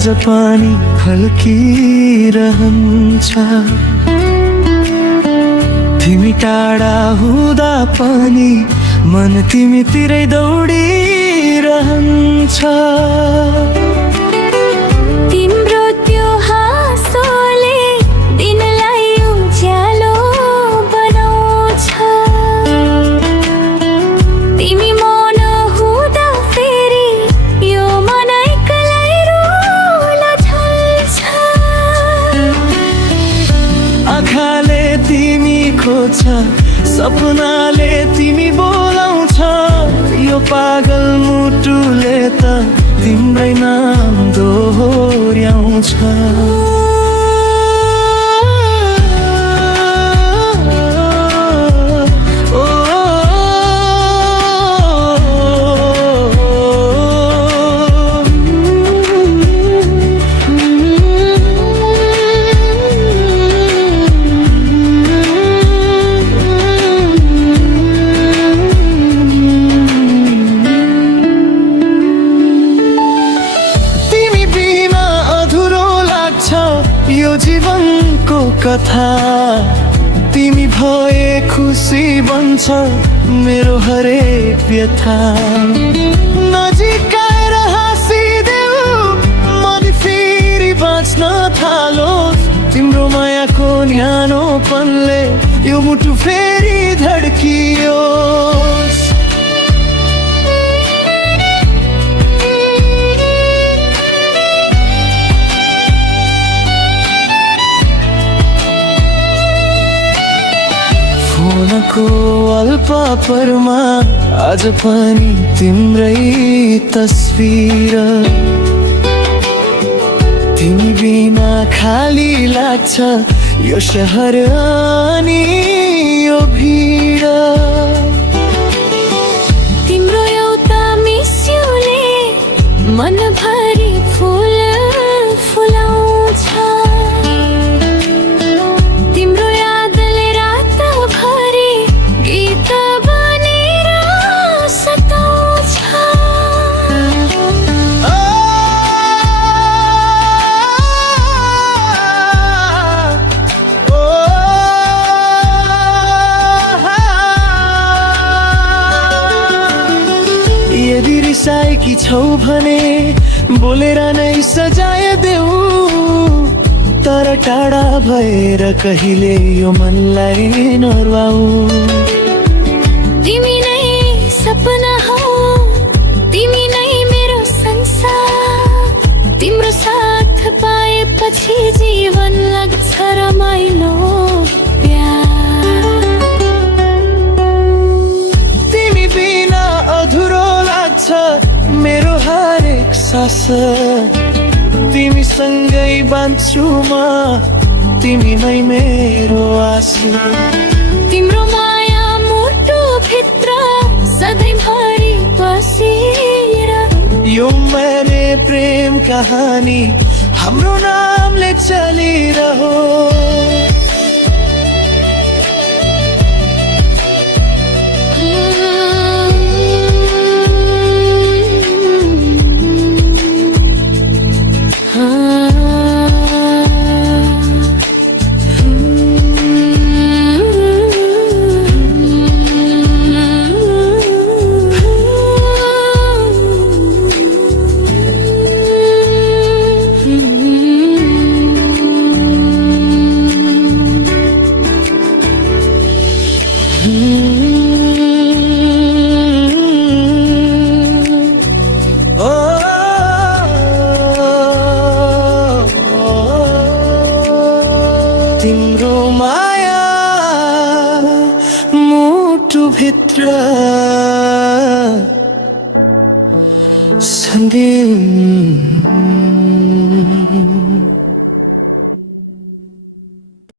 आज पनि खल्किरहन्छ। तिमी टाढा हुँदा पनि मन तिमीतिरै दौडिरहन्छ। तिम्रो त्यो हाँसोले दिनलाई उज्यालो बनाउँछ। तिमी मन हुँदा फेरि यो मन एक्लै रुन थाल्छ। आँखाले तिमी खोज्छ, सपनाले तिमी बोलाउँछ। यो पागल मुटुले त तिम्रै नाम दोहोर्याउँछ। यो जीवनको कथा तिमी भए खुसी बन्छ मेरो हरेक व्यथा। नजिक आएर हाँसिदेऊ मन फेरि बाँच्न थालोस्। तिम्रो मायाको न्यानोपनले यो मुटु फेरि धड्कियोस्। फोनको वलपेपरमा आज पनि तिम्रै तस्बिर। तिमी बिना खाली लाग्छ यो शहर अनि यो भिड। तिम्रो एउटा मिस्युले मनभरि फुल फुलाउँछ। तिम्रो यादले रातभरि गीत बनेर सताउँछ। यदि रिसाएकी छौ भने बोलेर नै सजाय देऊ। तर टाढा भएर कहिले यो मनलाई नरुवाऊ। तिमी नै सपना हौ, तिमी नै मेरो संसार। तिम्रो साथ पाएपछि जीवन लाग्छ रमाइलो प्यार। तिमी बिना अधुरो लाग्छ मेरो हरेक सास। तिमी सँगै बाँच्छु म, तिमी नै मेरो आस। तिम्रो माया मुटु भित्र सधैँभरि बसेर यो मैंने प्रेम कहानी हाम्रो नामले चलिरहो। तिम्रो माया मुटु भित्र सधैँ